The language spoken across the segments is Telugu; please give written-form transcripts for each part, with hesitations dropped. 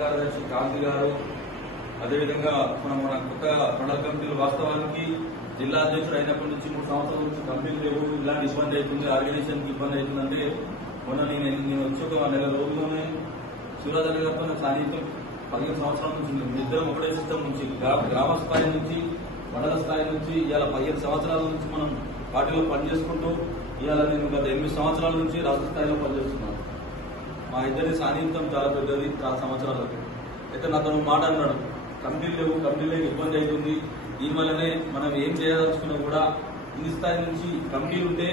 కార్యదర్శి కాంతి గారు, అదేవిధంగా మన కొత్త మండల కమిటీలు వాస్తవానికి జిల్లా అధ్యక్షుడు అయినప్పటి నుంచి 3 సంవత్సరాల నుంచి కంపెనీలు లేవు, ఇలాంటి ఇబ్బంది అవుతుంది, ఆర్గనైజేషన్ కి ఇబ్బంది అవుతుందంటే మొన్న నేను వచ్చి ఒక నెల రోజుల్లోనే శివరాజు గారితో సాన్నిధ్యం 15 సంవత్సరాల నుంచి ఇద్దరం ఒకటే సిస్టమ్ నుంచి గ్రామ స్థాయి నుంచి మండల స్థాయి నుంచి ఇవాళ 15 సంవత్సరాల నుంచి మనం పార్టీలో పనిచేసుకుంటూ ఇవాళ నేను గత 8 సంవత్సరాల నుంచి రాష్ట్ర స్థాయిలో పనిచేస్తున్నాను. మా ఇద్దరి సాన్నిధ్యం చాలా పెద్దది. చాలా సంవత్సరాలకు అయితే నాతో మాట అన్నాడు, కమిటీలకు ఇబ్బంది అవుతుంది, దీనివల్లనే మనం ఏం చేయదలుచుకున్నా కూడా ఈ స్థాయి నుంచి కమిటీలు ఉంటే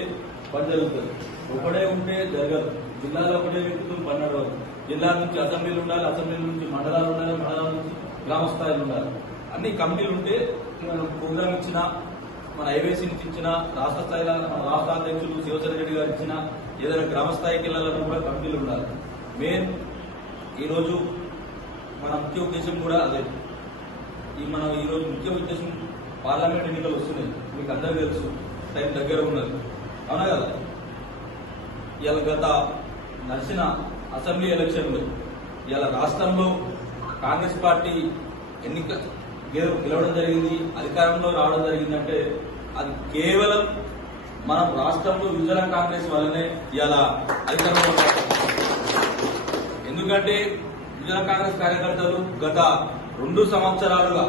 పని జరుగుతుంది, ఒకటే ఉంటే జరగదు. జిల్లాలో ఒకటే వ్యక్తులు పని నడవదు. జిల్లా నుంచి అసెంబ్లీలు ఉండాలి, అసెంబ్లీ నుంచి మండలాలు ఉండాలి, మండలాల నుంచి గ్రామ స్థాయిలు ఉండాలి. అన్ని కమిటీలు ఉంటే మనం ప్రోగ్రామ్ ఇచ్చిన, మన ఐవేసీ నుంచి ఇచ్చిన, రాష్ట్ర స్థాయిలో మన రాష్ట్ర అధ్యక్షులు శివసేన రెడ్డి గారు ఇచ్చిన ఏదైనా గ్రామ స్థాయికి వెళ్ళాలన్నా కూడా కమిటీలు ఉండాలి. మెయిన్ ఈరోజు మన ముఖ్య ఉద్దేశం కూడా అదే. మనం ఈరోజు ముఖ్య ఉద్దేశం పార్లమెంట్ ఎన్నికలు వస్తున్నాయి, మీకు అందరికీ తెలుసు, టైం దగ్గర ఉన్నది, అవునా కదా. ఇవాళ గత నడిచిన అసెంబ్లీ ఎలక్షన్లు ఇవాళ రాష్ట్రంలో కాంగ్రెస్ పార్టీ ఎన్నిక గెలవడం జరిగింది, అధికారంలో రావడం జరిగిందంటే అది కేవలం మనం రాష్ట్రంలో విజయనగరం కాంగ్రెస్ వల్లనే ఇవాళ అధికారంలో ఉన్నారు. ఎందుకంటే విజయనగరం కాంగ్రెస్ కార్యకర్తలు గత 2 సంవత్సరాలుగా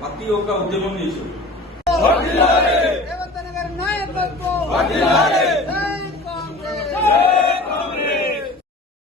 ప్రతి ఒక్క ఉద్యమం చేశారు.